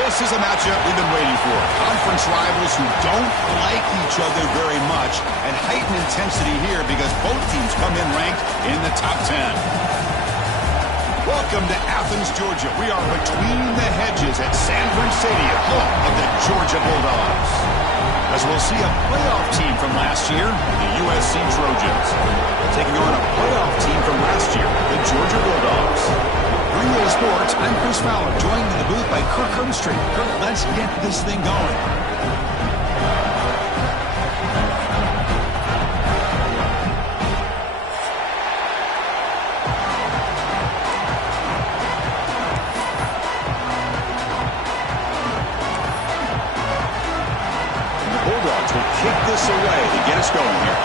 This is a matchup we've been waiting for. Conference rivals who don't like each other very much, and heightened intensity here because both teams come in ranked in the top 10. Welcome to Athens, Georgia. We are between the hedges at Sanford Stadium, home of the Georgia Bulldogs. As we'll see a playoff team from last year, the USC Trojans, taking on a playoff team from last year, the Georgia Bulldogs. Green Bay Sports, I'm Chris Fowler, joined in the booth by Kirk Herbstreit. Kirk, let's get this thing going. The Bulldogs will kick this away to get us going here.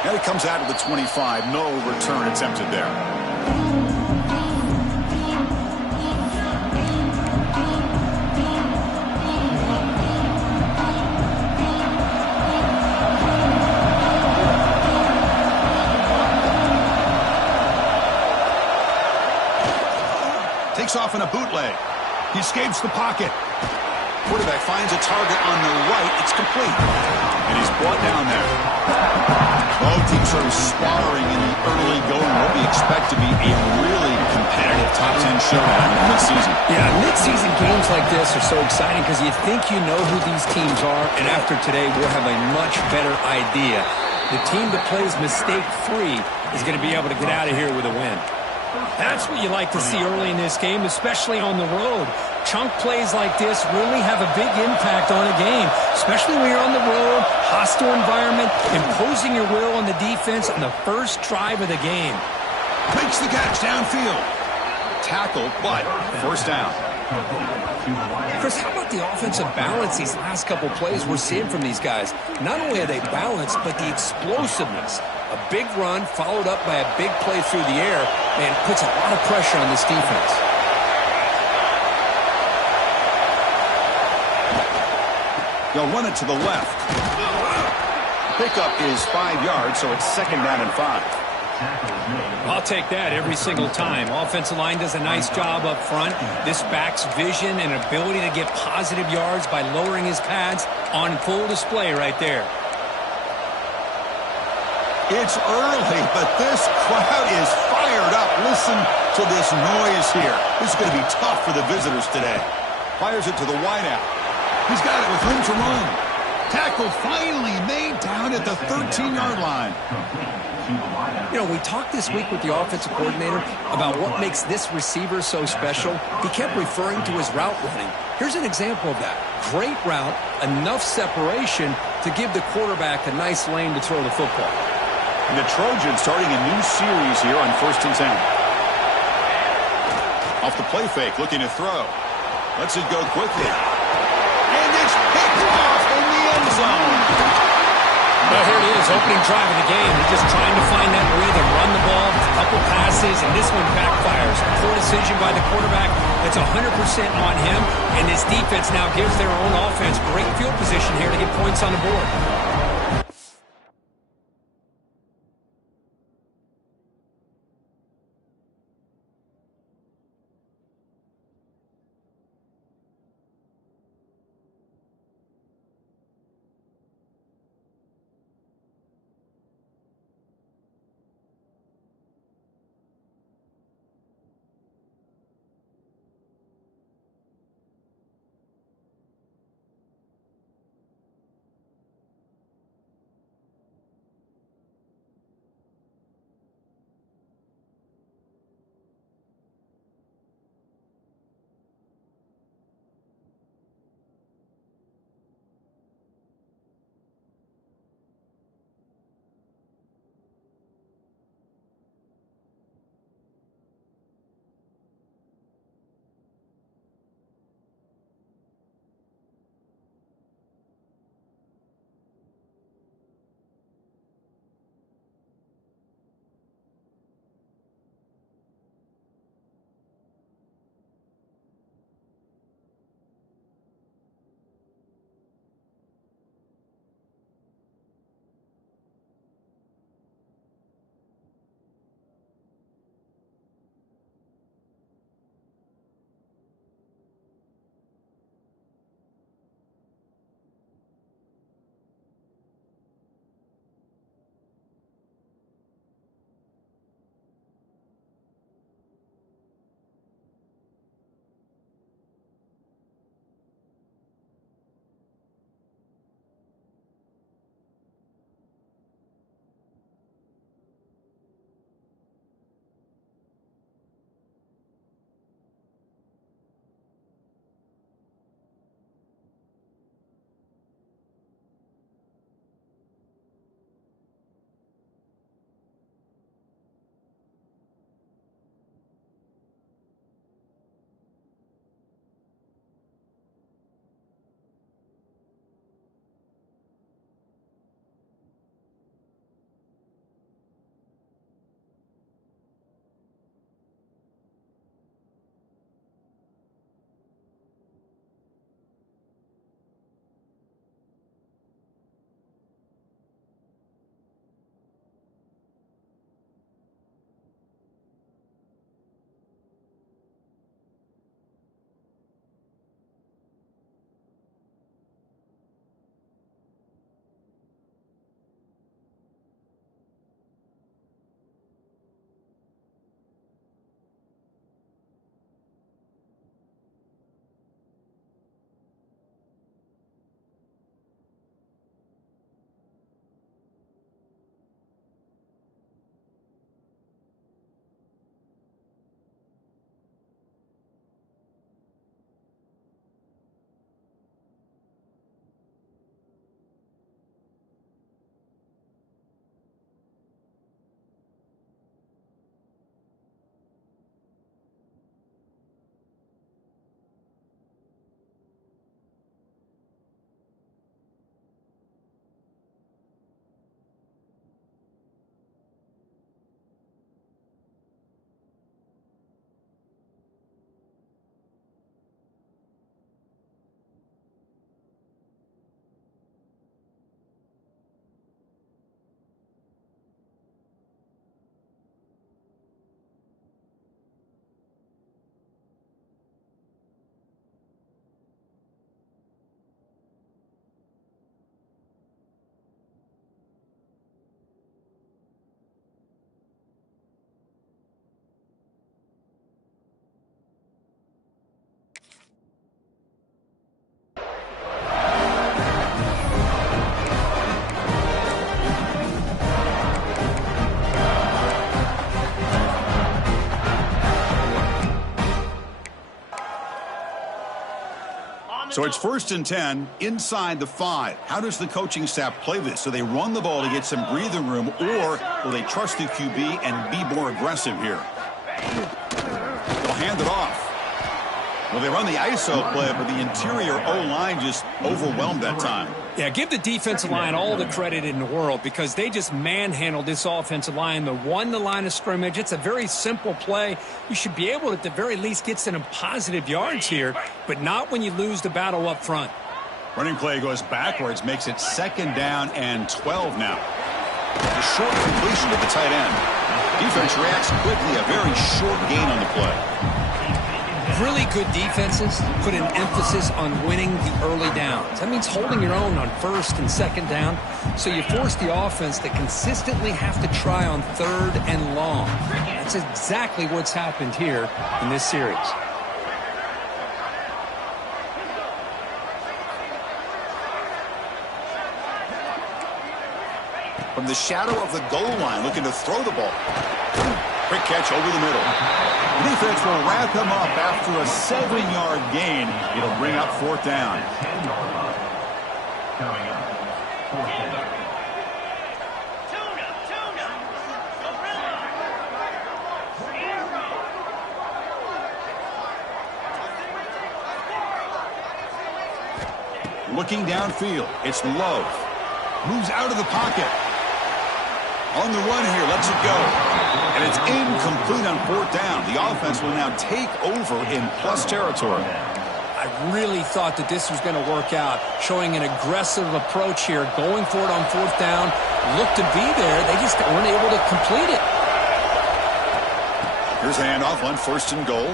And it comes out of the 25. No return attempted there. Takes off in a bootleg. He escapes the pocket. Quarterback finds a target on the right. It's complete. And he's brought down there. Both teams sort of sparring in the early going. What we expect to be a really competitive top 10 showdown in mid-season. Yeah, mid-season games like this are so exciting because you think you know who these teams are, and after today we'll have a much better idea. The team that plays mistake-free is going to be able to get out of here with a win. That's what you like to see early in this game, especially on the road. Chunk plays like this really have a big impact on a game, especially when you're on the road, hostile environment, imposing your will on the defense on the first drive of the game. Makes the catch downfield. Tackle, but first down. Chris, how about the offensive balance these last couple plays we're seeing from these guys? Not only are they balanced, but the explosiveness. A big run followed up by a big play through the air, and puts a lot of pressure on this defense. They'll run it to the left. Pickup is 5 yards, so it's second down and 5. I'll take that every single time. Offensive line does a nice job up front. This back's vision and ability to get positive yards by lowering his pads on full display right there. It's early, but this crowd is fired up. Listen to this noise here. This is going to be tough for the visitors today. Fires it to the wideout. He's got it with room to run. Tackle finally made down at the 13-yard line. You know, we talked this week with the offensive coordinator about what makes this receiver so special. He kept referring to his route running. Here's an example of that. Great route, enough separation to give the quarterback a nice lane to throw the football. And the Trojans starting a new series here on 1st and 10. Off the play fake, looking to throw. Lets it go quickly. And it's picked off in the end zone. Well, here it is, opening drive of the game. They're just trying to find that rhythm, run the ball, a couple passes, and this one backfires. A poor decision by the quarterback. That's 100% on him, and this defense now gives their own offense great field position here to get points on the board. So it's 1st and 10 inside the 5. How does the coaching staff play this? Do they run the ball to get some breathing room, or will they trust the QB and be more aggressive here? They'll hand it off. Well, they run the ISO play, but the interior O-line just overwhelmed that time. Yeah, give the defensive line all the credit in the world because they just manhandled this offensive line. They won the line of scrimmage. It's a very simple play. You should be able to, at the very least, get some positive yards here, but not when you lose the battle up front. Running play goes backwards, makes it 2nd down and 12 now. A short completion to the tight end. Defense reacts quickly, a very short gain on the play. Really good defenses put an emphasis on winning the early downs. That means holding your own on 1st and 2nd down. So you force the offense to consistently have to try on 3rd and long. That's exactly what's happened here in this series. From the shadow of the goal line, looking to throw the ball. Quick catch over the middle. The defense will wrap him up after a 7-yard gain. It'll bring up 4th down. Looking downfield, it's Love. Moves out of the pocket. On the run here, lets it go. And it's incomplete on 4th down. The offense will now take over in plus territory. I really thought that this was going to work out, showing an aggressive approach here, going for it on 4th down. Looked to be there. They just weren't able to complete it. Here's a handoff on 1st and goal.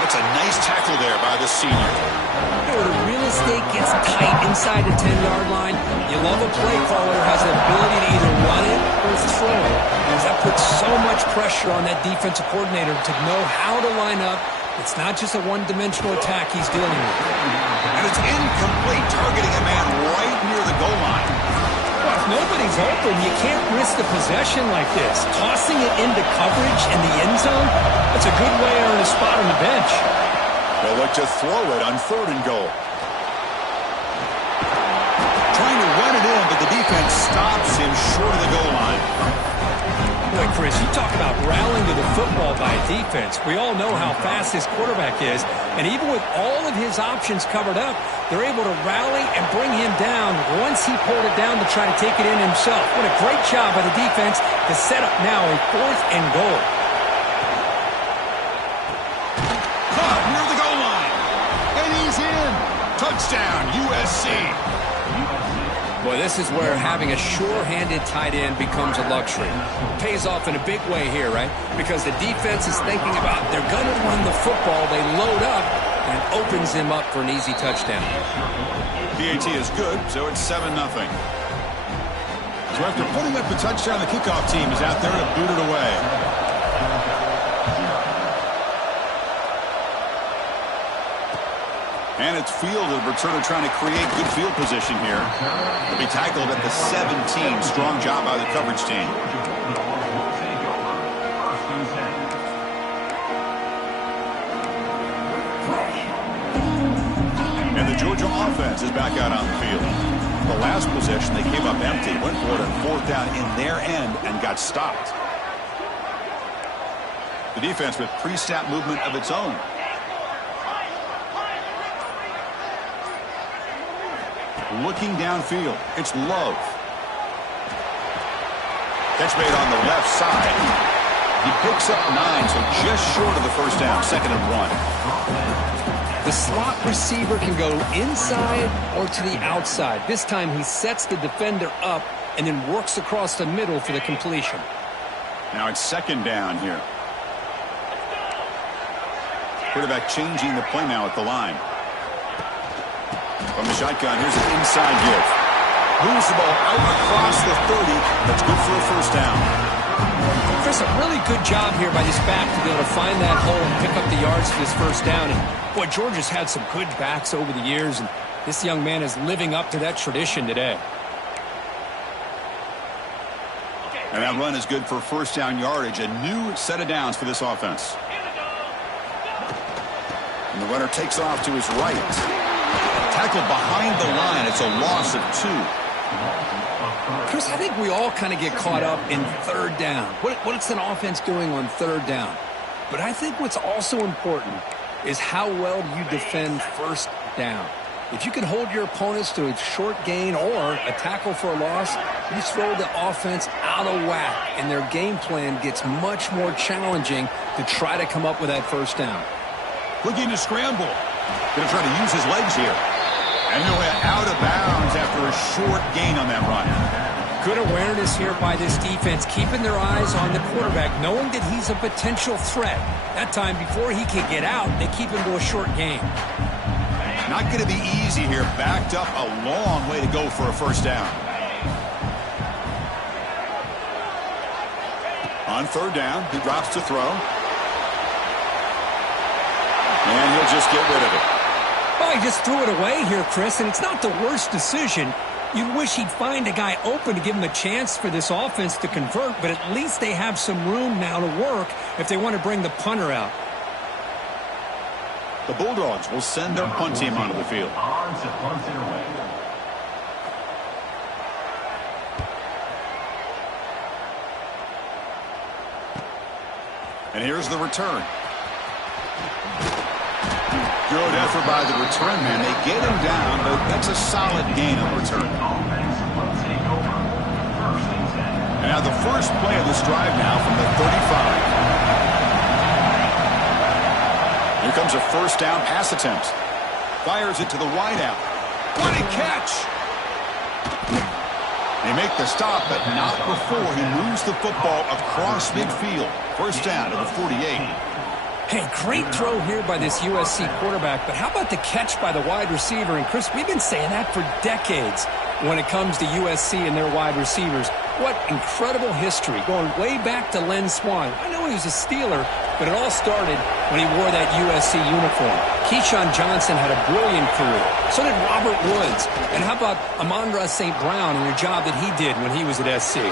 That's a nice tackle there by the senior. Where the real estate gets tight inside the 10-yard line, you love a play caller who has the ability to either run it or throw it. Because that puts so much pressure on that defensive coordinator to know how to line up. It's not just a one-dimensional attack he's dealing with. And it's incomplete, targeting a man right near the goal line. Well, if nobody's open, you can't risk the possession like this. Tossing it into coverage in the end zone, that's a good way to earn a spot on the bench. They'll look to throw it on 3rd and goal. Trying to run it in, but the defense stops him short of the goal line. Boy, Chris, you talk about rallying to the football by a defense. We all know how fast this quarterback is, and even with all of his options covered up, they're able to rally and bring him down once he pulled it down to try to take it in himself. What a great job by the defense to set up now a 4th and goal. Caught near the goal line, and he's in. Touchdown, USC. Boy, this is where having a sure-handed tight end becomes a luxury. Pays off in a big way here, right? Because the defense is thinking about they're going to run the football. They load up, and it opens him up for an easy touchdown. PAT is good, so it's 7-0. So after putting up the touchdown, the kickoff team is out there to boot it away. And it's fielded. Returner trying to create good field position here. They'll be tackled at the 17. Strong job by the coverage team. And the Georgia offense is back out on the field. The last possession, they came up empty. Went for it on 4th down in their end and got stopped. The defense with pre-snap movement of its own. Looking downfield, it's Love. Catch made on the left side. He picks up 9, so just short of the 1st down, 2nd and 1. The slot receiver can go inside or to the outside. This time he sets the defender up and then works across the middle for the completion. Now it's 2nd down here. Quarterback changing the play now at the line. From the shotgun, here's an inside give. Moves the ball out across the 30. That's good for a 1st down. Chris, a really good job here by this back to be able to find that hole and pick up the yards for this 1st down. And boy, Georgia's had some good backs over the years, and this young man is living up to that tradition today. And that run is good for 1st down yardage. A new set of downs for this offense. And the runner takes off to his right. Tackled behind the line. It's a loss of 2. Chris, I think we all kind of get caught up in third down. What's an offense doing on third down? But I think what's also important is how well you defend first down. If you can hold your opponents to a short gain or a tackle for a loss, you throw the offense out of whack, and their game plan gets much more challenging to try to come up with that first down. Looking to scramble. Going to try to use his legs here. And he'll head out of bounds after a short gain on that run. Good awareness here by this defense, keeping their eyes on the quarterback, knowing that he's a potential threat. That time, before he can get out, they keep him to a short gain. Not going to be easy here. Backed up a long way to go for a first down. On third down, he drops to throw. And he'll just get rid of it. Well, he just threw it away here, Chris, and it's not the worst decision. You'd wish he'd find a guy open to give him a chance for this offense to convert, but at least they have some room now to work if they want to bring the punter out. The Bulldogs will send their punt team onto the field. And here's the return. Good effort by the return man. They get him down, but that's a solid gain on the return. And now the first play of this drive now from the 35. Here comes a first down pass attempt. Fires it to the wideout. What a catch! They make the stop, but not before he moves the football across midfield. First down to the 48. Hey, great throw here by this USC quarterback, but how about the catch by the wide receiver? And, Chris, we've been saying that for decades when it comes to USC and their wide receivers. What incredible history, going way back to Len Swan. I know he was a Steeler, but it all started when he wore that USC uniform. Keyshawn Johnson had a brilliant career. So did Robert Woods. And how about Amon-Ra St. Brown and the job that he did when he was at SC?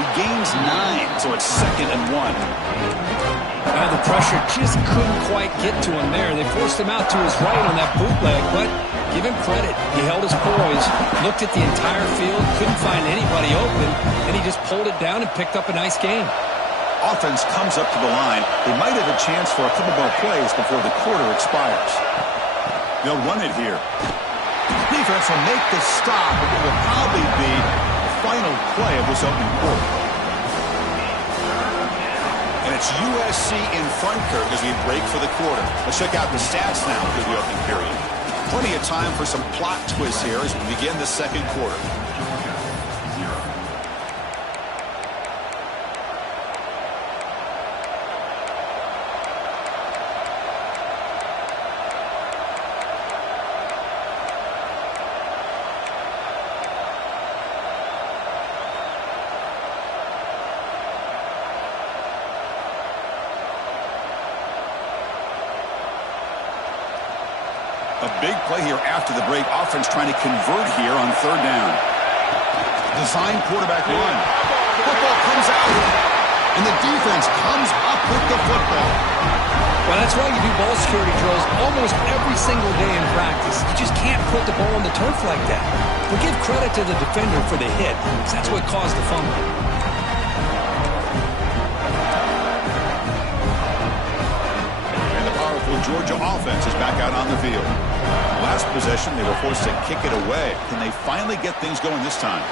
He gains 9, so it's 2nd and 1. Now the pressure just couldn't quite get to him there. They forced him out to his right on that bootleg, but give him credit. He held his poise, looked at the entire field, couldn't find anybody open, and he just pulled it down and picked up a nice gain. Offense comes up to the line. They might have a chance for a couple more plays before the quarter expires. They'll run it here. Defense will make the stop, but it will probably be the final play of this opening quarter. And it's USC in front, Kirk, as we break for the quarter. Let's check out the stats now through the opening period. Plenty of time for some plot twists here as we begin the second quarter. A big play here after the break. Offense trying to convert here on third down. Design quarterback run. Football comes out. And the defense comes up with the football. Well, that's why you do ball security drills almost every single day in practice. You just can't put the ball on the turf like that. But give credit to the defender for the hit, because that's what caused the fumble. Georgia offense is back out on the field. Last possession, they were forced to kick it away. Can they finally get things going this time?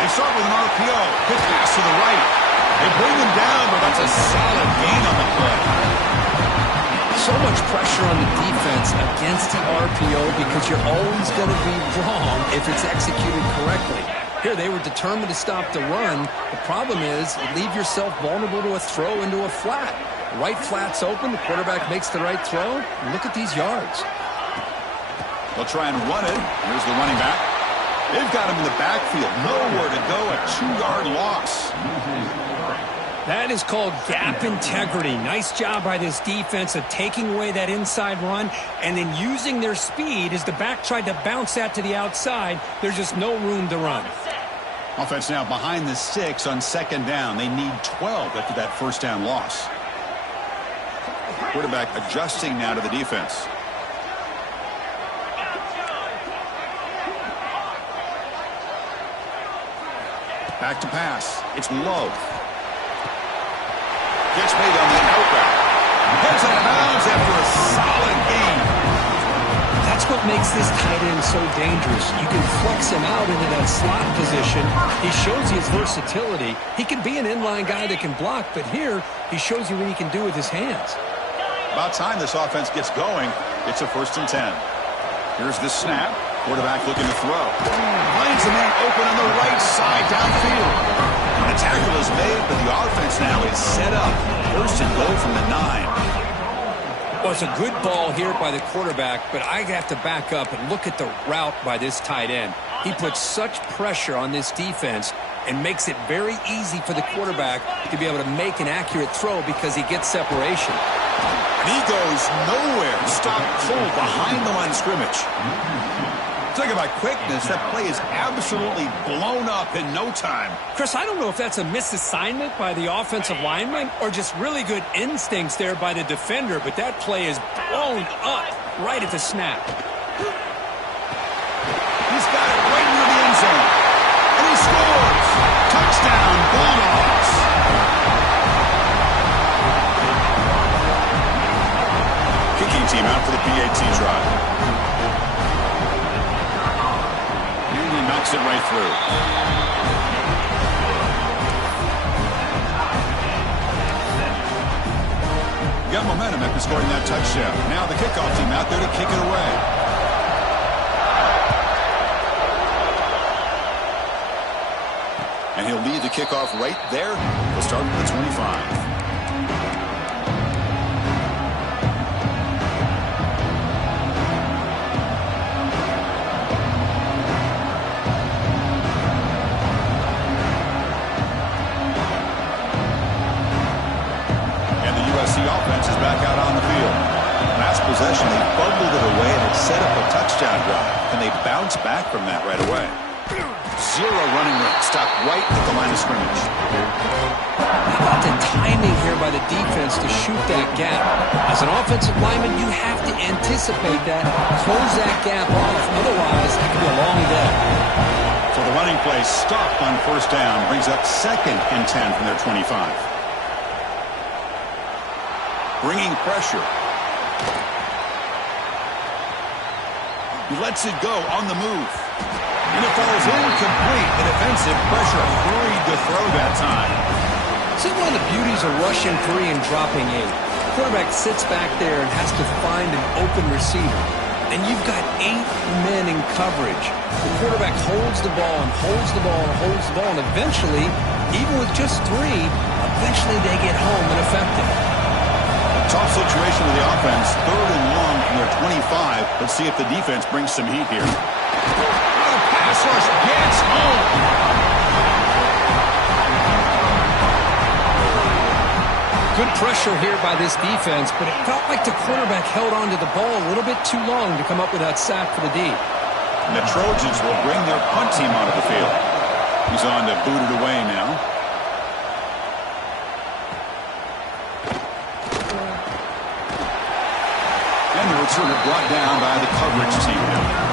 They start with an RPO. Quick pass to the right. They bring him down, but that's a solid gain on the play. So much pressure on the defense against the RPO because you're always going to be wrong if it's executed correctly. Here, they were determined to stop the run. The problem is you leave yourself vulnerable to a throw into a flat. Right flat's open. The quarterback makes the right throw. Look at these yards. They'll try and run it. Here's the running back. They've got him in the backfield. Nowhere to go. A 2-yard loss. That is called gap integrity. Nice job by this defense of taking away that inside run and then using their speed as the back tried to bounce that to the outside. There's just no room to run. Offense now behind the 6 on second down. They need 12 after that first down loss. Quarterback adjusting now to the defense. Back to pass. It's Love. Gets made on the out route. Heads out of bounds after a solid gain. That's what makes this tight end so dangerous. You can flex him out into that slot position. He shows you his versatility. He can be an inline guy that can block, but here he shows you what he can do with his hands. About time this offense gets going. It's a 1st and 10. Here's the snap. Quarterback looking to throw. Finds the man open on the right side downfield. The tackle is made, but the offense now is set up. 1st and goal from the 9. Well, it's a good ball here by the quarterback, but I have to back up and look at the route by this tight end. He puts such pressure on this defense and makes it very easy for the quarterback to be able to make an accurate throw because he gets separation. And he goes nowhere. Stopped cold behind the line of scrimmage. Talking about quickness, that play is absolutely blown up in no time. Chris, I don't know if that's a misassignment by the offensive lineman or just really good instincts there by the defender, but that play is blown up right at the snap. He's got it right near the end zone. And he scores. Touchdown, Bulldogs. Kicking team out for the PAT try. Knocks it right through. Got momentum after scoring that touchdown. Now the kickoff team out there to kick it away. And he'll lead the kickoff right there. He'll start with the 25. USC offense is back out on the field. Last possession, they bundled it away and it set up a touchdown drive. And they bounce back from that right away. Zero running room. Stopped right at the line of scrimmage. How about the timing here by the defense to shoot that gap? As an offensive lineman, you have to anticipate that, close that gap off. Otherwise, it could be a long day. So the running play stopped on 1st down. Brings up 2nd and 10 from their 25. Bringing pressure. He lets it go on the move. And it falls incomplete. The defensive pressure hurried to throw that time. This is one of the beauties of rushing 3 and dropping 8. The quarterback sits back there and has to find an open receiver. And you've got 8 men in coverage. The quarterback holds the ball and holds the ball and holds the ball. And eventually, even with just 3, eventually they get home and effective. Tough situation with the offense. 3rd and long from their 25. Let's see if the defense brings some heat here. The pass rush gets home. Good pressure here by this defense, but it felt like the quarterback held on to the ball a little bit too long to come up with that sack for the D. And the Trojans will bring their punt team onto the field. He's on to boot it away now. And the returner brought down by the coverage team now.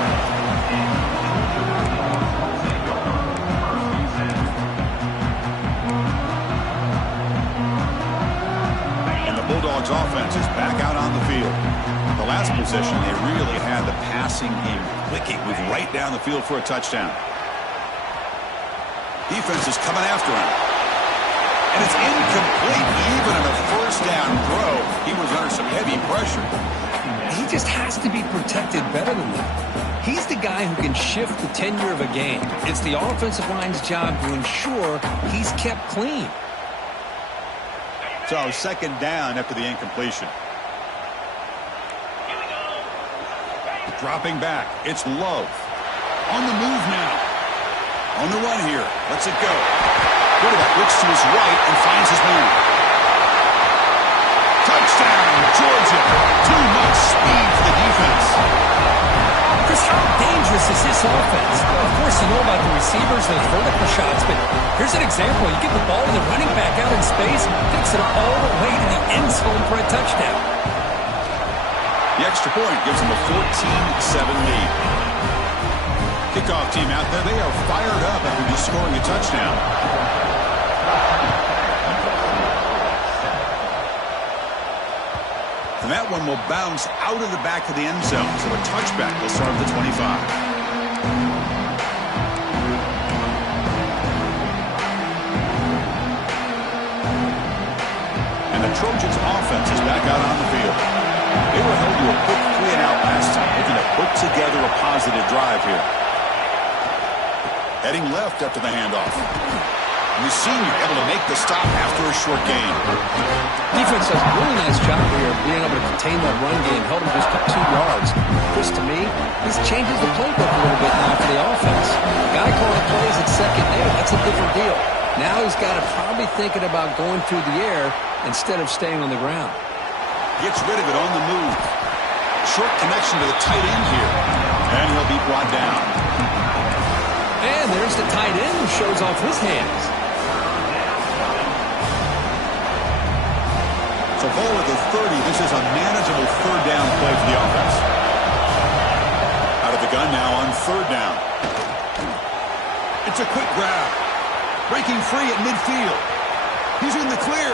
Bulldogs offense is back out on the field. The last possession, they really had the passing game clicking, moved right down the field for a touchdown. Defense is coming after him. And it's incomplete. Even on a 1st down throw, he was under some heavy pressure. He just has to be protected better than that. He's the guy who can shift the tenure of a game. It's the offensive line's job to ensure he's kept clean. So 2nd down after the incompletion. Dropping back. It's Love. On the move now. On the run here. Lets it go. Quarterback looks to his right and finds his man. Touchdown, Georgia. Too much speed for the defense. Chris, how dangerous is this offense? Of course, you know about the receivers, those vertical shots, but here's an example. You get the ball and the running back out in space, takes it all the way to the end zone for a touchdown. The extra point gives them a 14-7 lead. Kickoff team out there, they are fired up after just scoring a touchdown. And that one will bounce out of the back of the end zone, so a touchback will start at the 25. Trojans offense is back out on the field. They were held to a quick 3-and-out last time, looking to put together a positive drive here. Heading left after the handoff. And the senior able to make the stop after a short gain. Defense does a really nice job here of being able to contain that run game, held him just to 2 yards. Chris, to me, this changes the playbook a little bit now for the offense. The guy calling plays at second there, that's a different deal. Now he's got to probably thinking about going through the air instead of staying on the ground. Gets rid of it on the move. Short connection to the tight end here. And he'll be brought down. And there's the tight end who shows off his hands. So ball at the 30. This is a manageable third down play for the offense. Out of the gun now on third down. It's a quick grab. Breaking free at midfield. He's in the clear.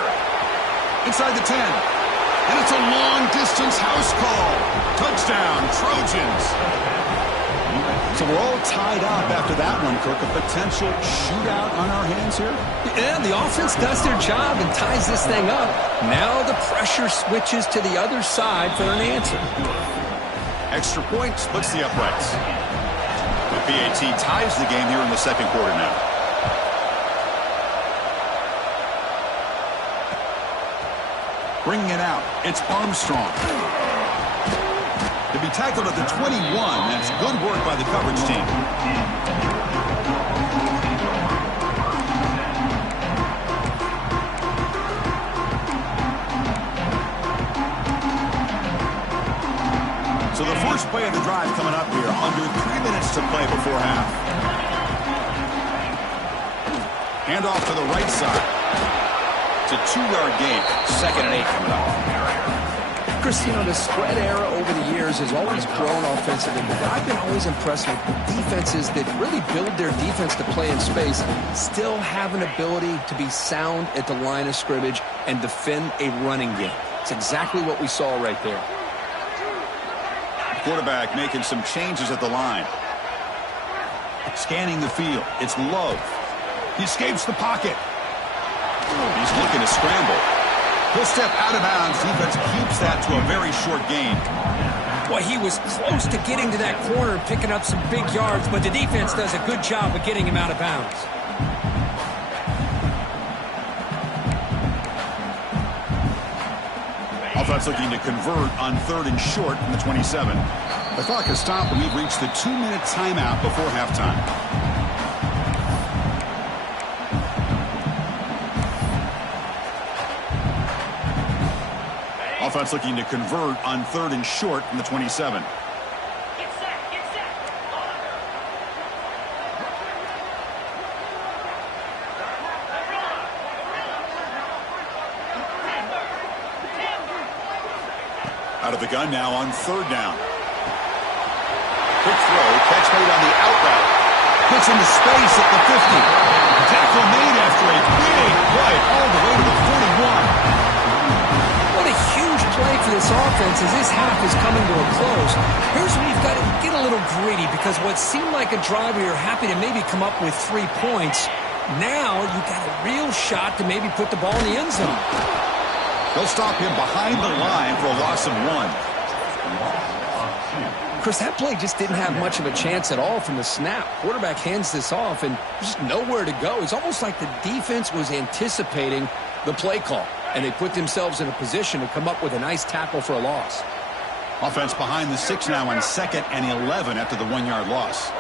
Inside the 10. And it's a long-distance house call. Touchdown, Trojans. So we're all tied up after that one, Kirk. A potential shootout on our hands here? Yeah, the offense does their job and ties this thing up. Now the pressure switches to the other side for an answer. Extra point splits the uprights. The PAT ties the game here in the second quarter now. Bringing it out, it's Armstrong. To be tackled at the 21, that's good work by the coverage team. So the first play of the drive coming up here, under 3 minutes to play before half. Hand off to the right side. A 2-yard gain. 2nd and 8 coming up. Chris, you know, the spread era over the years has always grown offensively, but I've been always impressed with the defenses that really build their defense to play in space, still have an ability to be sound at the line of scrimmage and defend a running game. It's exactly what we saw right there. Quarterback making some changes at the line. Scanning the field. It's Love. He escapes the pocket. He's looking to scramble. He'll step out of bounds. Defense keeps that to a very short gain. Well, he was close to getting to that corner and picking up some big yards, but the defense does a good job of getting him out of bounds. Offense looking to convert on 3rd and short from the 27. The clock has stopped, and we've reached the 2-minute timeout before halftime. Offense looking to convert on 3rd and short from the 27. Out of the gun now on 3rd down. Quick throw, catch made on the out route. Gets into space at the 50. Tackle made after a big play all the way to the 41. What a huge play for this offense as this half is coming to a close. Here's where you've got to get a little greedy, because what seemed like a drive where you're happy to maybe come up with 3 points, now you've got a real shot to maybe put the ball in the end zone. They'll stop him behind the line for a loss of 1. Chris, that play just didn't have much of a chance at all from the snap. Quarterback hands this off and just nowhere to go. It's almost like the defense was anticipating the play call, and they put themselves in a position to come up with a nice tackle for a loss. Offense behind the 6 now on 2nd and 11 after the 1-yard loss.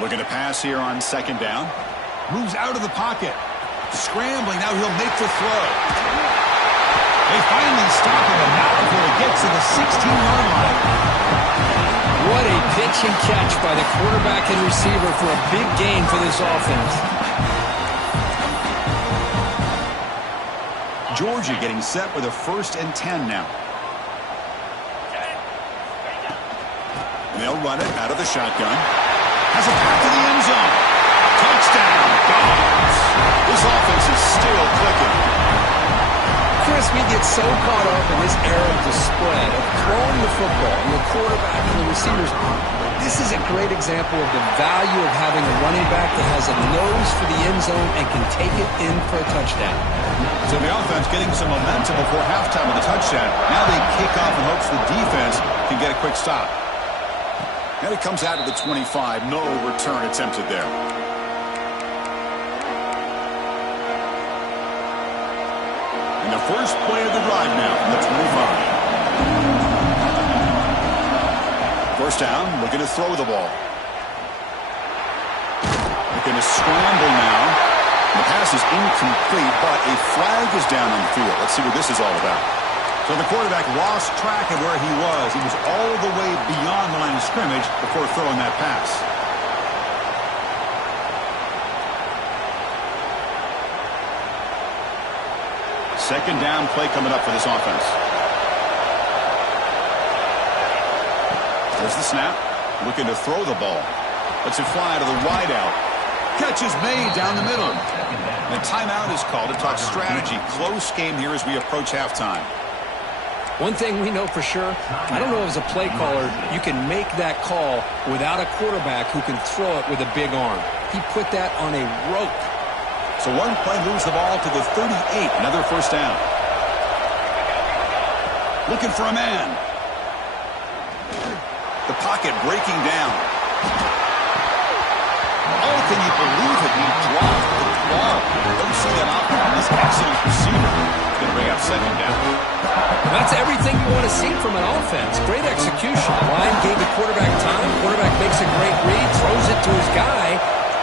Looking to pass here on 2nd down. Moves out of the pocket. Scrambling, now he'll make the throw. They finally stop him, and not before he gets to the 16-yard line. What a pitch and catch by the quarterback and receiver for a big gain for this offense. Georgia getting set with a 1st and 10 now. And they'll run it out of the shotgun. Has it back to the end zone. Touchdown, Dogs. This offense is still clicking. Chris, we get so caught up in this era of the spread, of throwing the football, and the quarterback and the receivers. This is a great example of the value of having a running back that has a nose for the end zone and can take it in for a touchdown. So the offense getting some momentum before halftime with a touchdown. Now they kick off in hopes the defense can get a quick stop. And it comes out of the 25. No return attempted there. And the first play of the drive now from the 25. First down, looking to throw the ball. Looking to scramble now. The pass is incomplete, but a flag is down on the field. Let's see what this is all about. So the quarterback lost track of where he was. He was all the way beyond the line of scrimmage before throwing that pass. Second down play coming up for this offense. There's the snap. Looking to throw the ball. Lets it fly to the wide out. Catch is made down the middle. And a timeout is called to talk strategy. Close game here as we approach halftime. One thing we know for sure, I don't know as a play caller, you can make that call without a quarterback who can throw it with a big arm. He put that on a rope. So one play moves the ball to the 38. Another first down. Looking for a man. The pocket breaking down. Oh, can you believe it? He dropped the ball. Don't see that out on this excellent receiver. Going to bring up second down. That's everything you want to see from an offense. Great execution. The line gave the quarterback time. Quarterback makes a great read, throws it to his guy,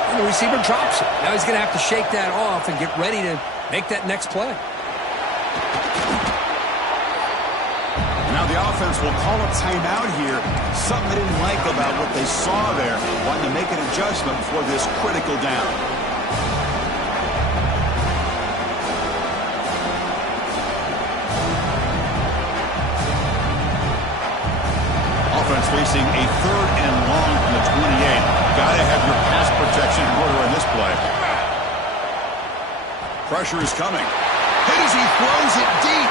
and the receiver drops it. Now he's going to have to shake that off and get ready to make that next play. Now the offense will call a timeout here. Something they didn't like about what they saw there. Wanting to make an adjustment before this critical down. Offense facing a 3rd and long from the 28. Got to have your pass protection in order in this play. Pressure is coming. Hit as he throws it deep.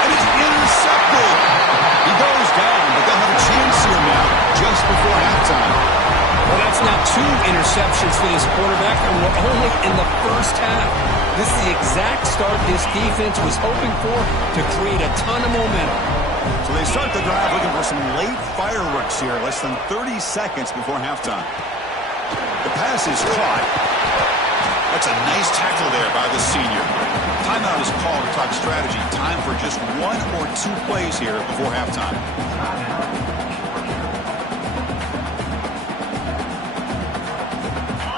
And it's intercepted. He goes down, but they'll have a chance here now just before halftime. Well, that's now 2 interceptions for this quarterback, and we're only in the first half. This is the exact start this defense was hoping for to create a ton of momentum. So they start the drive looking for some late fireworks here, less than 30 seconds before halftime. The pass is caught. That's a nice tackle there by the senior. Timeout is called to talk strategy. Time for just 1 or 2 plays here before halftime.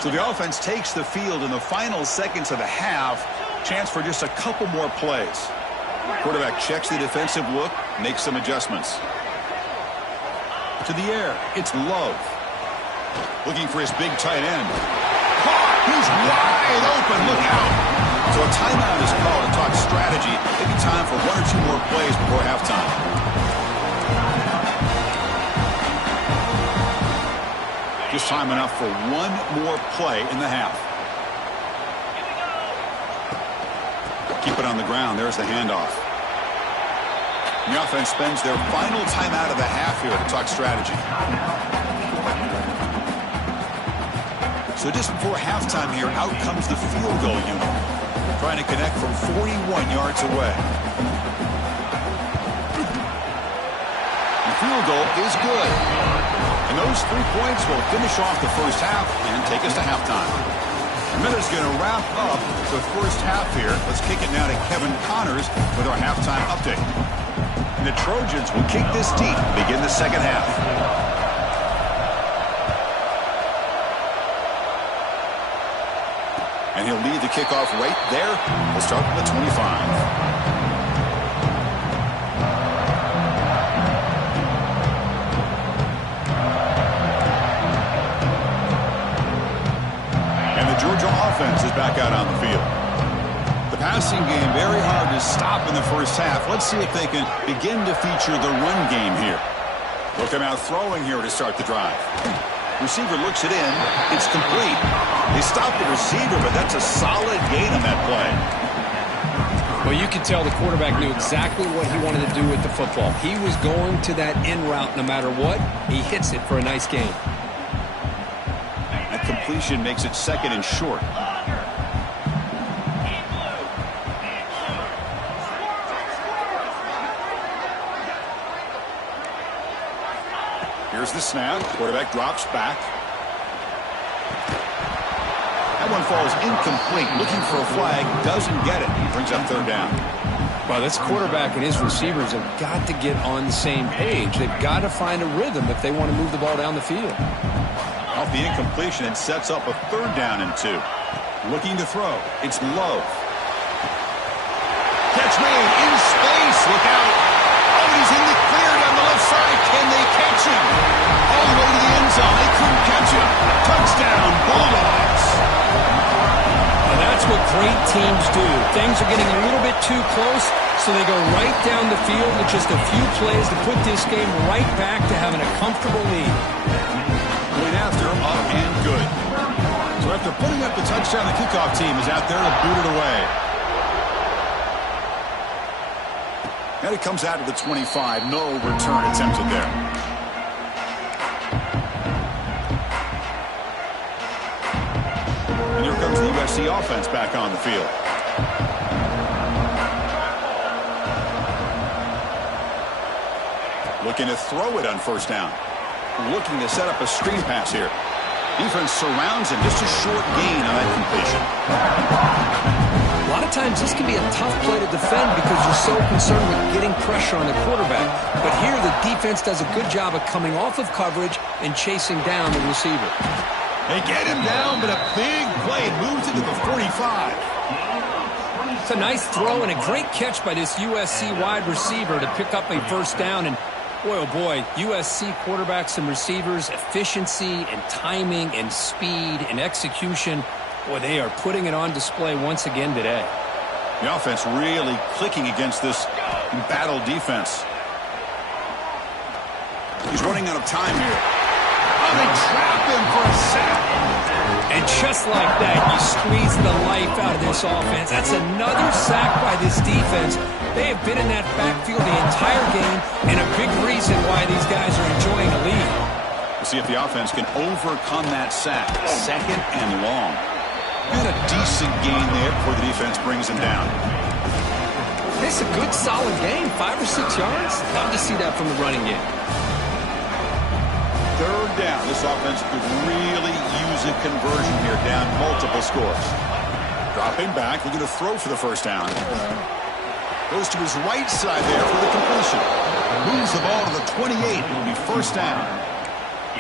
So the offense takes the field in the final seconds of the half. Chance for just a couple more plays. Quarterback checks the defensive look, makes some adjustments. To the air, it's Love. Looking for his big tight end. He's wide open. Look out. So a timeout is called to talk strategy. Maybe time for 1 or 2 more plays before halftime. Just time enough for 1 more play in the half. Keep it on the ground. There's the handoff. The offense spends their final timeout of the half here to talk strategy. So just before halftime here, out comes the field goal unit. Trying to connect from 41 yards away. The field goal is good. And those 3 points will finish off the first half and take us to halftime. The minute's going to wrap up the first half here. Let's kick it now to Kevin Connors with our halftime update. And the Trojans will kick this deep to begin the second half. And he'll lead the kickoff right there. We'll start from the 25. offense is back out on the field. The passing game very hard to stop in the first half. Let's see if they can begin to feature the run game here. Look him out throwing here to start the drive. Receiver looks it in. It's complete. They stopped the receiver, but that's a solid gain on that play. Well, you can tell the quarterback knew exactly what he wanted to do with the football. He was going to that in route no matter what. He hits it for a nice gain. That completion makes it second and short. Here's the snap. Quarterback drops back. That one falls incomplete. Looking for a flag. Doesn't get it. Brings up third down. Well, this quarterback and his receivers have got to get on the same page. They've got to find a rhythm if they want to move the ball down the field. Off the incompletion, it sets up a third down and 2. Looking to throw. It's low. Catch made in space. Look out. Oh, he's in the clear down the left side. Can they catch him? All the way to the end zone. They couldn't catch him. Touchdown, Bulldogs. That's what great teams do. Things are getting a little bit too close, so they go right down the field with just a few plays to put this game right back to having a comfortable lead. Going after, up and good. So after putting up the touchdown, the kickoff team is out there to boot it away. And it comes out to the 25. No return attempted there. And here comes the USC offense back on the field. Looking to throw it on first down. Looking to set up a screen pass here. Defense surrounds him. Just a short gain on that completion. A lot of times this can be a tough play to defend because you're so concerned with getting pressure on the quarterback. But here the defense does a good job of coming off of coverage and chasing down the receiver. They get him down, but a big play moves into the 45. It's a nice throw and a great catch by this USC wide receiver to pick up a first down. And boy, oh boy, USC quarterbacks and receivers, efficiency and timing and speed and execution. Boy, they are putting it on display once again today. The offense really clicking against this battle defense. He's running out of time here. Oh, they trap him for a sack. And just like that, you squeeze the life out of this offense. That's another sack by this defense. They have been in that backfield the entire game, and a big reason why these guys are enjoying a lead. We'll see if the offense can overcome that sack. Second and long. And a decent gain there before the defense brings him down. It's a good, solid game. 5 or 6 yards. Love to see that from the running game. Third down. This offense could really use a conversion here, down multiple scores. Dropping back, looking to throw for the first down. Goes to his right side there for the completion. Moves the ball to the 28. It'll be first down.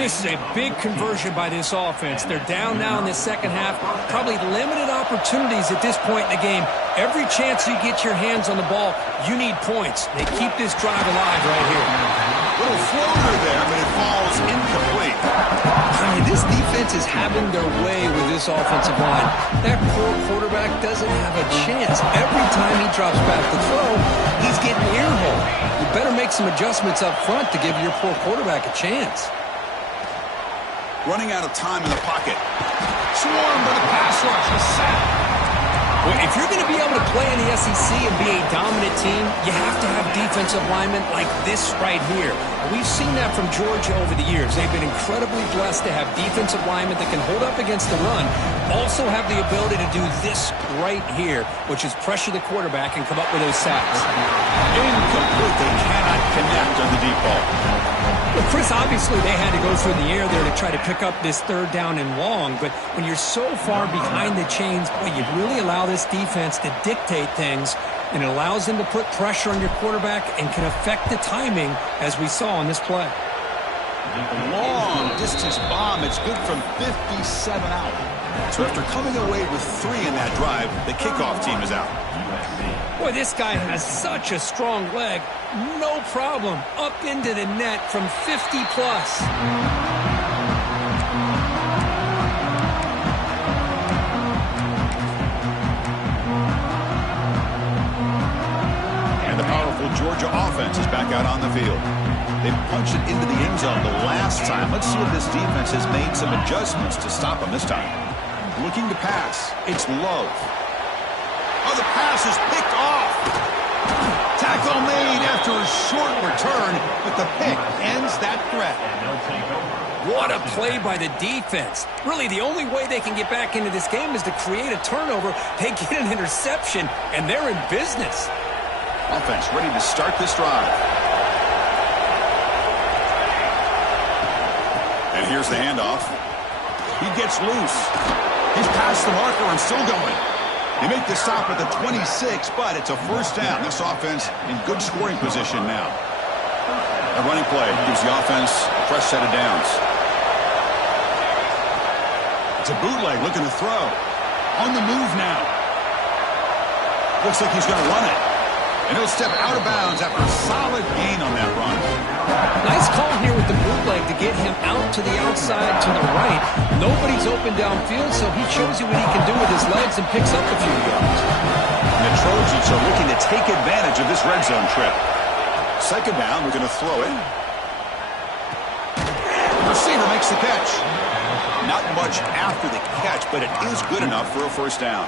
This is a big conversion by this offense. They're down now in the second half. Probably limited opportunities at this point in the game. Every chance you get your hands on the ball, you need points. They keep this drive alive right here. Little floater there, but it falls incomplete. I mean, this defense is having their way with this offensive line. That poor quarterback doesn't have a chance. Every time he drops back to throw, he's getting earholed. You better make some adjustments up front to give your poor quarterback a chance. Running out of time in the pocket. Swarmed by the pass rush. A sack. Well, if you're going to be able to play in the SEC and be a dominant team, you have to have defensive linemen like this right here. We've seen that from Georgia over the years. They've been incredibly blessed to have defensive linemen that can hold up against the run, also have the ability to do this right here, which is pressure the quarterback and come up with those sacks. Incomplete. They cannot connect on the deep ball. Well, Chris, obviously they had to go through the air there to try to pick up this third down and long, but when you're so far behind the chains, boy, you really allow this defense to dictate things, and it allows them to put pressure on your quarterback and can affect the timing, as we saw on this play. Long distance bomb. It's good from 57 out. So after coming away with 3 in that drive, the kickoff team is out. Boy, this guy has such a strong leg. No problem. Up into the net from 50 plus. field. They punched it into the end zone the last time. Let's see if this defense has made some adjustments to stop them this time. Looking to pass. It's Love. Oh, the pass is picked off. Tackle made after a short return, but the pick ends that threat. What a play by the defense. Really, the only way they can get back into this game is to create a turnover. They get an interception, and they're in business. Offense ready to start this drive. And here's the handoff. He gets loose. He's past the marker and still going. They make the stop at the 26, but it's a first down. This offense in good scoring position now. A running play gives the offense a fresh set of downs. It's a bootleg looking to throw. On the move now. Looks like he's going to run it. And he'll step out of bounds after a solid gain on that run. Nice call here with the bootleg to get him out to the outside to the right. Nobody's open downfield, so he shows you what he can do with his legs and picks up a few yards. And the Trojans are looking to take advantage of this red zone trip. Second down, we're going to throw it. Receiver makes the catch. Not much after the catch, but it is good enough for a first down.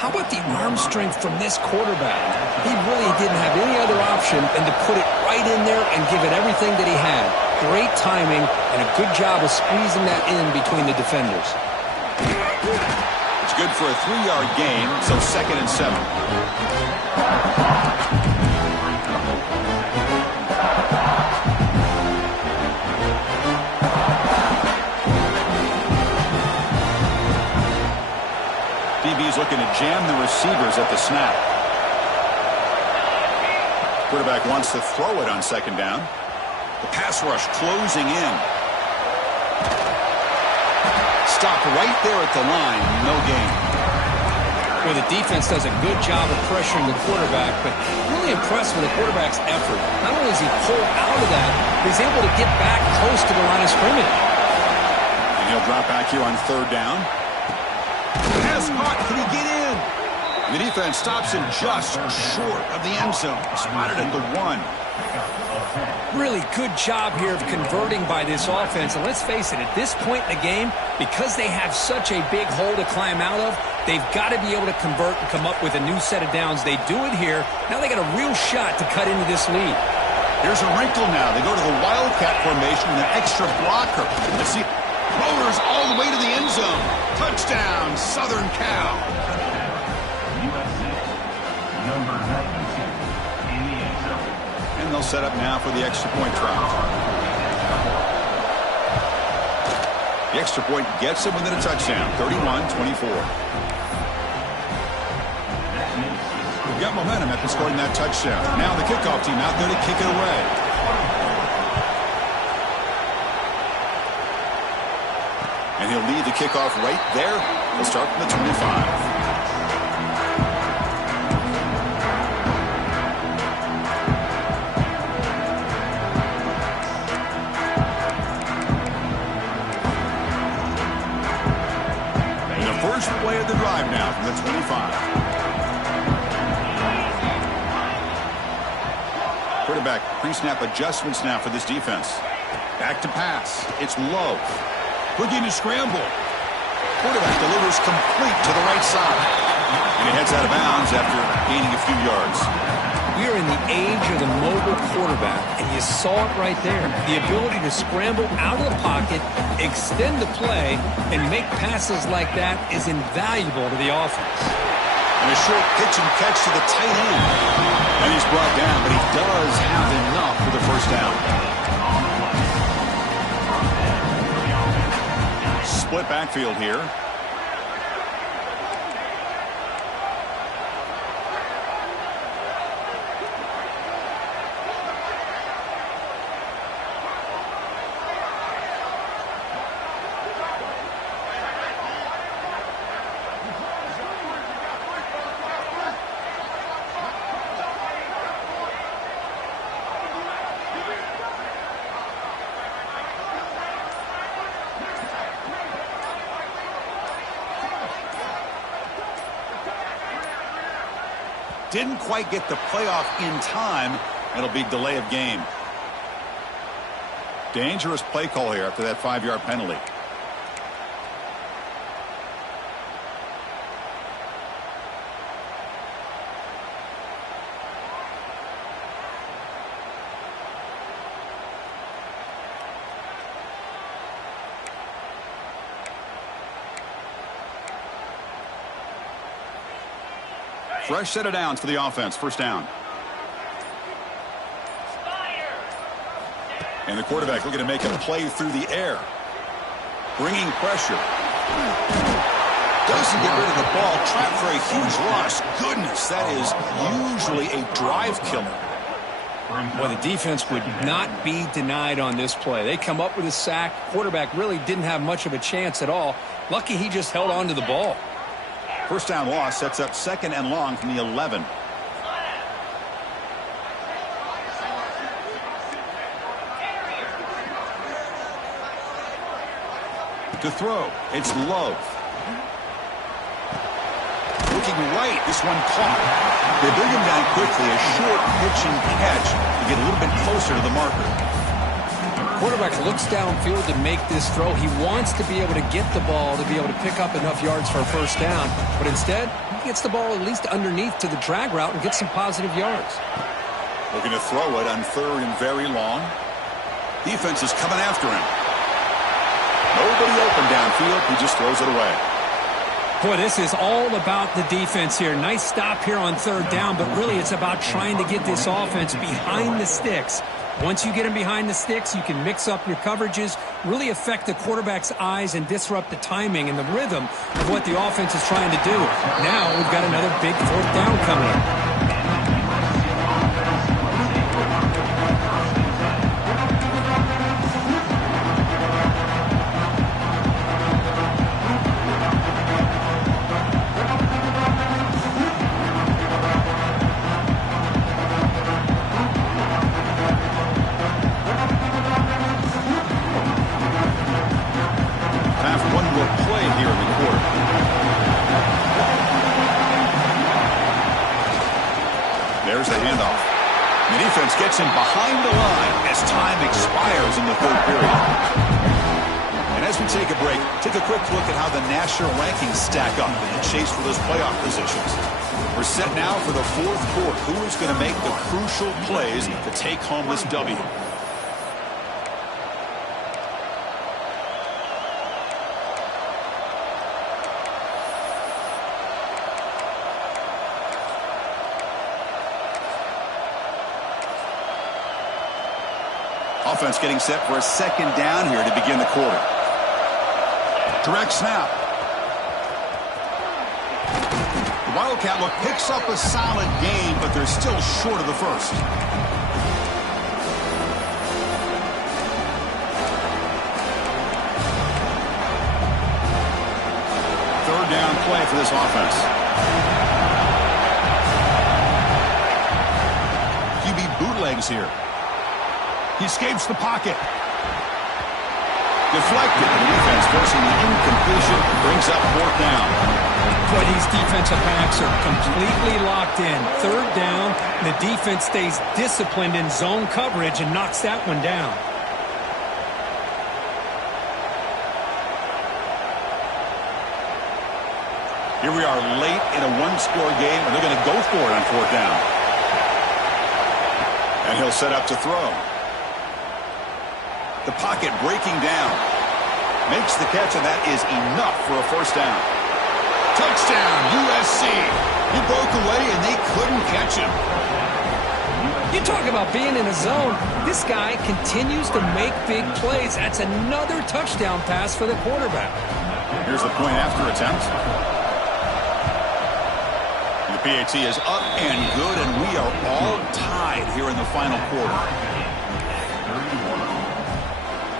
How about the arm strength from this quarterback? He really didn't have any other option than to put it right in there and give it everything that he had. Great timing and a good job of squeezing that in between the defenders. It's good for a 3-yard gain, so 2nd and 7. DB's looking to jam the receivers at the snap. Quarterback wants to throw it on 2nd down. The pass rush closing in. Stopped right there at the line. No gain. Well, the defense does a good job of pressuring the quarterback, but really impressed with the quarterback's effort. Not only does he pull out of that, but he's able to get back close to the line of scrimmage. And he'll drop back here on 3rd down. Pass caught. Can he get in? The defense stops him just short of the end zone. Spotted at the 1. Really good job here of converting by this offense. And let's face it, at this point in the game, because they have such a big hole to climb out of, they've got to be able to convert and come up with a new set of downs. They do it here. Now they got a real shot to cut into this lead. Here's a wrinkle now. They go to the Wildcat formation with an extra blocker. Let's see. Motors all the way to the end zone. Touchdown, Southern Cal. USC, number 92, in the end zone. And they'll set up now for the extra point try. The extra point gets them within a touchdown, 31-24. We've got momentum after scoring that touchdown. Now the kickoff team out there to kick it away. And he'll lead the kickoff right there. We'll start from the 25. And the first play of the drive now from the 25. Quarterback pre-snap adjustments now for this defense. Back to pass. It's Love. Looking to scramble. Quarterback delivers complete to the right side. And he heads out of bounds after gaining a few yards. We are in the age of the mobile quarterback, and you saw it right there. The ability to scramble out of the pocket, extend the play, and make passes like that is invaluable to the offense. And a short pitch and catch to the tight end. And he's brought down, but he does have enough for the first down. Split backfield here. Didn't quite get the playoff in time, It'll be delay of game. Dangerous play call here after that 5-yard penalty. Fresh set of downs for the offense. First down. And the quarterback looking to make a play through the air. Bringing pressure. Doesn't get rid of the ball. Trapped for a huge loss. Goodness, that is usually a drive killer. Well, the defense would not be denied on this play. They come up with a sack. Quarterback really didn't have much of a chance at all. Lucky he just held on to the ball. First down loss sets up 2nd and long from the 11. To throw, it's Love. Looking right, this one caught. They bring him down quickly, a short pitching catch to get a little bit closer to the marker. Quarterback looks downfield to make this throw. He wants to be able to get the ball to be able to pick up enough yards for a first down, but instead, he gets the ball at least underneath to the drag route and gets some positive yards. Looking to throw it on 3rd and very long. Defense is coming after him. Nobody open downfield. He just throws it away. Boy, this is all about the defense here. Nice stop here on 3rd down, but really it's about trying to get this offense behind the sticks. Once you get them behind the sticks, you can mix up your coverages, really affect the quarterback's eyes and disrupt the timing and the rhythm of what the offense is trying to do. Now we've got another big 4th down coming up. There's the handoff. The defense gets him behind the line as time expires in the 3rd period. And as we take a break, take a quick look at how the national rankings stack up in the chase for those playoff positions. We're set now for the 4th quarter. Who is going to make the crucial plays to take home this W? Offense getting set for a 2nd down here to begin the quarter. Direct snap. The Wildcat look picks up a solid gain, but they're still short of the first. Third down play for this offense. QB bootlegs here. He escapes the pocket. Deflected. The defense forcing the incompletion. Brings up 4th down. Boy, these defensive backs are completely locked in. 3rd down, the defense stays disciplined in zone coverage and knocks that one down. Here we are late in a 1-score game, and they're going to go for it on 4th down. And he'll set up to throw. The pocket breaking down. Makes the catch, and that is enough for a first down. Touchdown, USC. He broke away, and they couldn't catch him. You talk about being in a zone. This guy continues to make big plays. That's another touchdown pass for the quarterback. Here's the point after attempt. The PAT is up and good, and we are all tied here in the final quarter.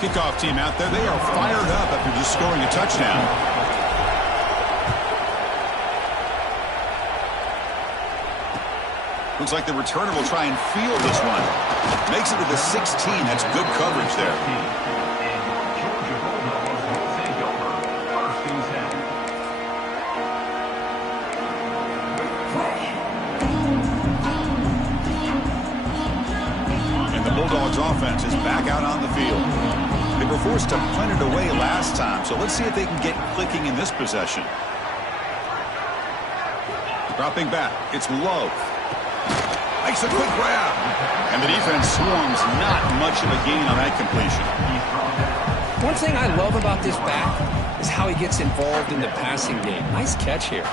Kickoff team out there, they are fired up after just scoring a touchdown. Looks like the returner will try and field this one. Makes it to the 16. That's good coverage there. back out on the field. They were forced to punt it away last time, so let's see if they can get clicking in this possession. Dropping back, it's Love. Makes a quick grab. And the defense swarms, not much of a gain on that completion. One thing I love about this back is how he gets involved in the passing game. Nice catch here.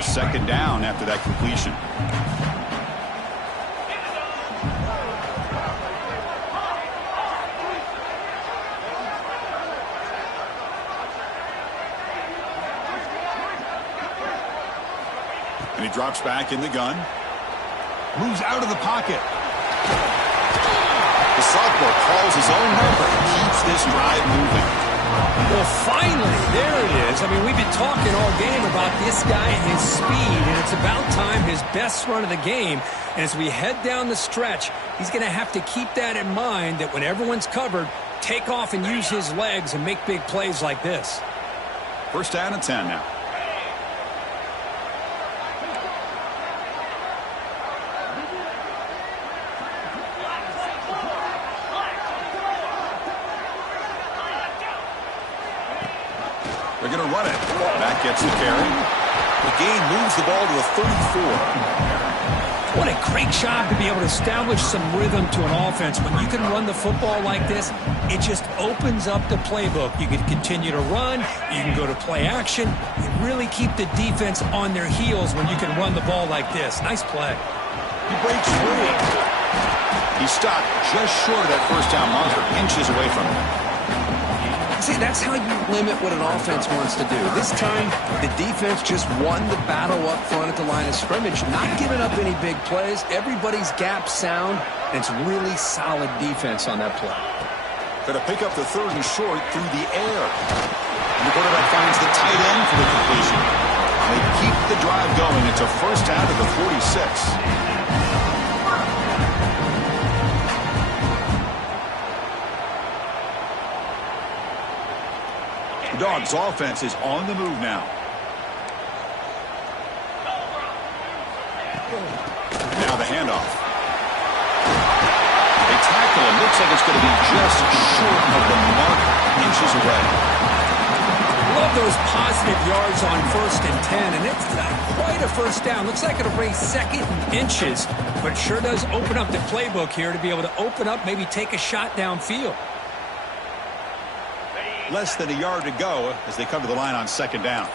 Second down after that completion. And he drops back in the gun. Moves out of the pocket. The sophomore calls his own number and keeps this drive moving. Well, finally, there it is. I mean, we've been talking all game about this guy and his speed, and it's about time his best run of the game. And as we head down the stretch, he's going to have to keep that in mind, that when everyone's covered, take off and use his legs and make big plays like this. First down and 10 now. They're going to run it. Back gets the carry. The gain moves the ball to a 34. What a great job to be able to establish some rhythm to an offense. When you can run the football like this, it just opens up the playbook. You can continue to run. You can go to play action. You really keep the defense on their heels when you can run the ball like this. Nice play. He breaks free. He stopped just short of that first down marker, inches away from it. See, that's how you limit what an offense wants to do. This time, the defense just won the battle up front at the line of scrimmage, not giving up any big plays. Everybody's gap sound, and it's really solid defense on that play. Going to pick up the third and short through the air. And the quarterback finds the tight end for the completion. They keep the drive going. It's a first down to the 46. Dogs offense is on the move now. Now the handoff. They tackle him. Looks like it's going to be just short of the mark, inches away. Love those positive yards on 1st and 10, and it's not quite a first down. Looks like it'll bring 2nd and inches, but it sure does open up the playbook here to be able to open up, maybe take a shot downfield. Less than a yard to go as they come to the line on 2nd down.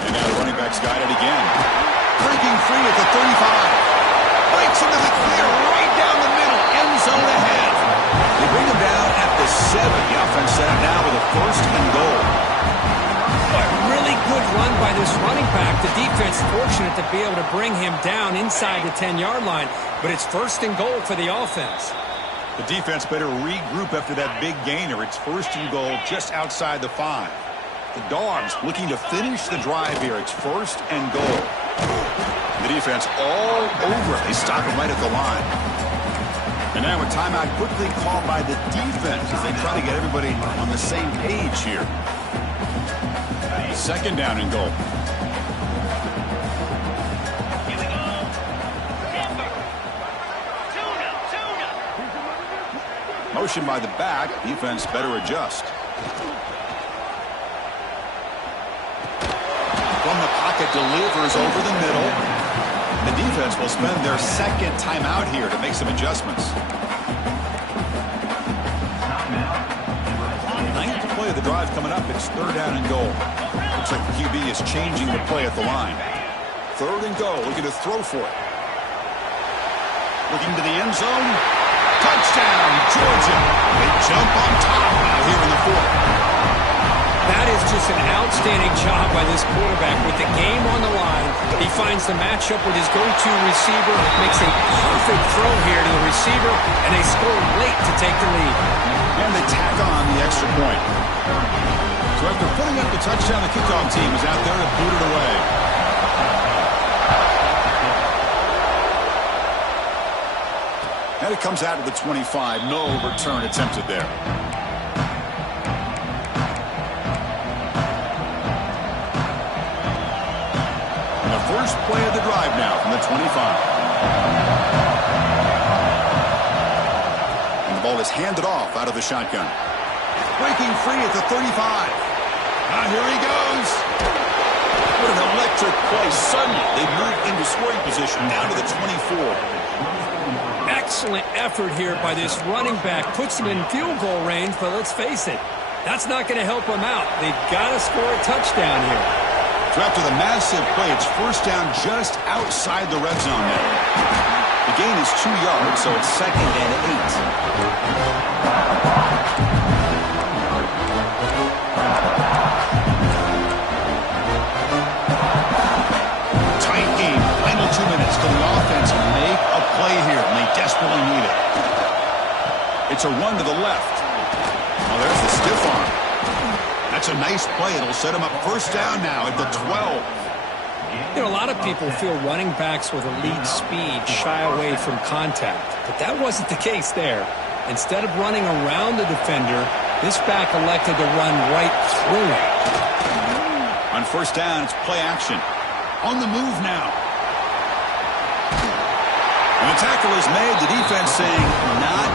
And now the running back's got it again. Breaking free at the 35. Breaks into the clear right down the middle. End zone ahead. They bring him down at the 7. The offense set up now with a 1st and goal. A really good run by this running back. The defense fortunate to be able to bring him down inside the 10-yard line. But it's 1st and goal for the offense. The defense better regroup after that big gainer. It's 1st and goal just outside the 5. The Dogs looking to finish the drive here. It's 1st and goal. The defense all over. They stop him right at the line. And now a timeout quickly called by the defense as they try to get everybody on the same page here. 2nd down and goal. Motion by the back. Defense better adjust. From the pocket, delivers over the middle. The defense will spend their 2nd timeout here to make some adjustments. 9th play of the drive coming up. It's 3rd down and goal. Looks like the QB is changing the play at the line. 3rd and goal. Looking to throw for it. Looking to the end zone. Touchdown, Georgia. They jump on top now here in the 4th. That is just an outstanding job by this quarterback. With the game on the line, he finds the matchup with his go-to receiver, makes a perfect throw here to the receiver, and they score late to take the lead. And they tack on the extra point. So after putting up the touchdown, the kickoff team is out there to boot it away. And it comes out of the 25. No return attempted there. And a first play of the drive now from the 25. And the ball is handed off out of the shotgun. Breaking free at the 35. Now here he goes. What an electric play. Suddenly, they move into scoring position down to the 24. Excellent effort here by this running back. Puts him in field goal range, but let's face it, that's not going to help him out. They've got to score a touchdown here. So after the massive play, it's first down just outside the red zone now. The gain is 2 yards, so it's 2nd and 8. Tight game. Final 2 minutes till the offense make a play here, and they desperately need it. It's a run to the left. Oh, there's the stiff arm. That's a nice play. It'll set him up first down now at the 12. You know, a lot of people feel running backs with elite speed shy away from contact, but that wasn't the case there. Instead of running around the defender, this back elected to run right through him. On first down, it's play action. On the move now. And the tackle is made. The defense saying, not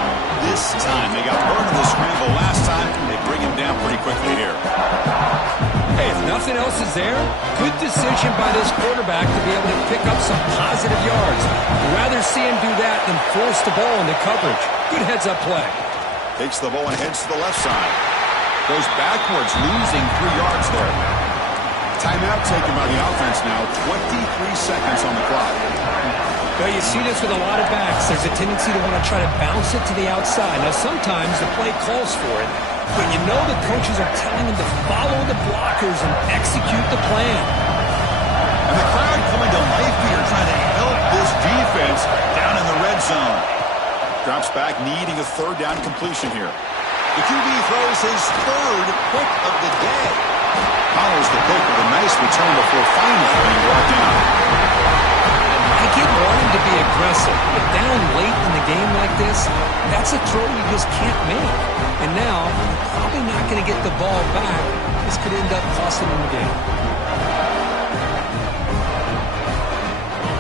this time. They got burned in the scramble last time. They bring him down pretty quickly here. Hey, if nothing else is there, good decision by this quarterback to be able to pick up some positive yards. I'd rather see him do that than force the ball into coverage. Good heads-up play. Takes the ball and heads to the left side. Goes backwards, losing 3 yards there. Timeout taken by the offense now. 23 seconds on the clock. Well, you see this with a lot of backs. There's a tendency to want to try to bounce it to the outside. Now, sometimes the play calls for it, but you know the coaches are telling them to follow the blockers and execute the plan. And the crowd coming to life here, trying to help this defense down in the red zone. Drops back, needing a third down completion here. The QB throws his third pick of the day. Follows the pick with a nice return before finally being brought down. I get wanting to be aggressive, but down late in the game like this, that's a throw you just can't make. And now, you're probably not going to get the ball back. This could end up costing them the game.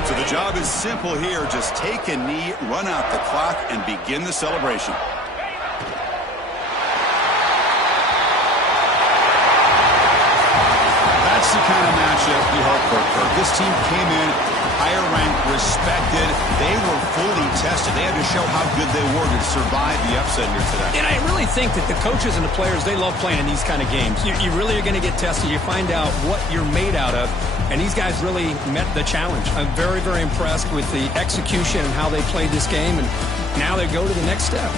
So the job is simple here. Just take a knee, run out the clock, and begin the celebration. That's the kind of matchup you hope for. This team came in higher ranked, respected. They were fully tested. They had to show how good they were to survive the upset here today. And I really think that the coaches and the players, they love playing these kind of games. You really are going to get tested. You find out what you're made out of. And these guys really met the challenge. I'm very, very impressed with the execution and how they played this game. And now they go to the next step.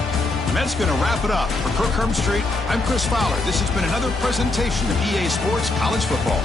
And that's going to wrap it up. For Kirk Hermstreet, I'm Chris Fowler. This has been another presentation of EA Sports College Football.